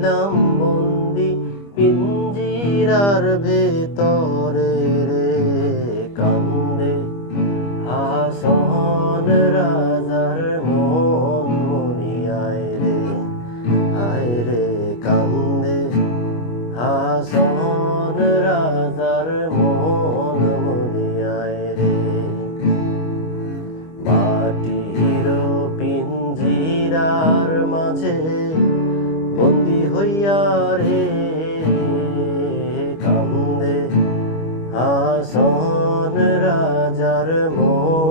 রইলাম বন্দি পিঞ্জিরার ভেতরে রে। কান্দে হাসন রাজার মন মনিয়ায় রে, হায় রে কান্দে হাসন রাজার মন মনিয়ায় রে। মাটির পিঞ্জিরার মাঝে বন্দি হইয়া রে, কান্দে হাসন রাজার মন